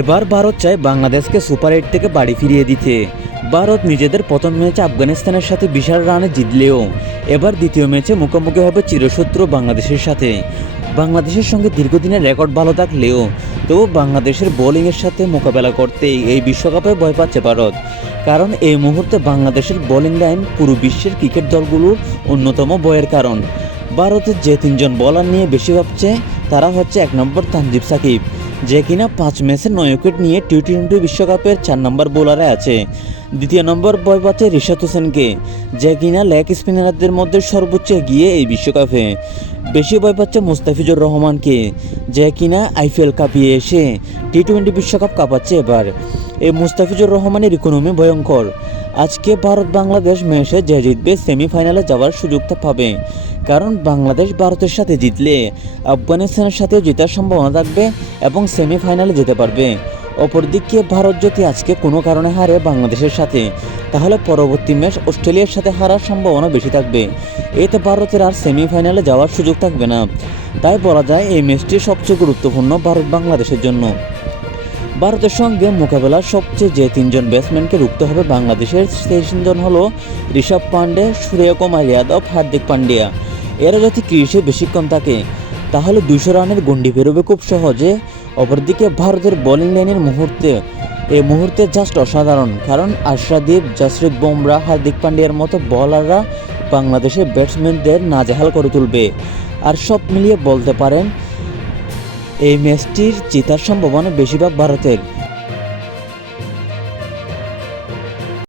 এবার ভারত চায় বাংলাদেশকে সুপার 8 থেকে বাড়ি ফিরিয়ে দিতে। ভারত নিজেদের প্রথম ম্যাচে আফগানিস্তানের সাথে বিশাল রানে জিতলেও এবার দ্বিতীয় ম্যাচে মুখোমুখি হবে চিরশত্রু বাংলাদেশের সাথে। বাংলাদেশের সঙ্গে দীর্ঘদিনের রেকর্ড ভালো থাকলেও তবু বাংলাদেশের বোলিংয়ের সাথে মোকাবেলা করতেই এই বিশ্বকাপে ভয় পাচ্ছে ভারত। কারণ এই মুহূর্তে বাংলাদেশের বোলিং লাইন পুরো বিশ্বের ক্রিকেট দলগুলোর অন্যতম ভয়ের কারণ। ভারতের যে তিনজন বোলার নিয়ে বেশি ভাবছে তারা হচ্ছে 1 নম্বর তানজিদ সাকিব, যে কিনা 5 ম্যাচে 9 উইকেট নিয়ে টি-20 বিশ্বকাপের 4 নম্বর বোলারে আছে। দ্বিতীয় নম্বর ভয় পাচ্ছে রিশাদ হোসেনকে, যে কিনা লেগ স্পিনারদের মধ্যে সর্বোচ্চ এগিয়ে এই বিশ্বকাপে। বেশি ভয় পাচ্ছে মুস্তাফিজুর রহমানকে, যে কিনা আইপিএল কাঁপিয়ে এসে টি-20 বিশ্বকাপ কাঁপাচ্ছে এবার। এই মুস্তাফিজুর রহমানের ইকোনমি ভয়ঙ্কর। আজকে ভারত বাংলাদেশ ম্যাচে যে জিতবে সেমিফাইনালে যাওয়ার সুযোগটা পাবে, কারণ বাংলাদেশ ভারতের সাথে জিতলে আফগানিস্তানের সাথেও জেতার সম্ভাবনা থাকবে এবং সেমিফাইনালে যেতে পারবে। অপরদিকে ভারত যদি আজকে কোনো কারণে হারে বাংলাদেশের সাথে, তাহলে পরবর্তী ম্যাচ অস্ট্রেলিয়ার সাথে হারার সম্ভাবনা বেশি থাকবে। এতে ভারতের আর সেমিফাইনালে যাওয়ার সুযোগ থাকবে না। তাই বলা যায় এই ম্যাচটি সবচেয়ে গুরুত্বপূর্ণ ভারত বাংলাদেশের জন্য। ভারতের সঙ্গে মোকাবেলার সবচেয়ে যে তিনজন ব্যাটসম্যানকে রুখতে হবে বাংলাদেশের, সেই তিনজন হলো ঋষভ পান্ডে, সূর্যকুমার যাদব, হার্দিক পান্ডিয়া। এরা যদি ক্রিজে বেশিক্ষণ থাকে তাহলে 200 রানের গণ্ডি বেরোবে খুব সহজে। অপরদিকে ভারতের বোলিং লাইনের এই মুহূর্তে জাস্ট অসাধারণ, কারণ আশরাদীপ, জসপ্রীত বুমরাহ, হার্দিক পান্ডিয়ার মতো বোলাররা বাংলাদেশের ব্যাটসম্যানদের নাজেহাল করে তুলবে। আর সব মিলিয়ে বলতে পারেন এই ম্যাচটির জেতার সম্ভাবনা বেশিরভাগ ভারতের।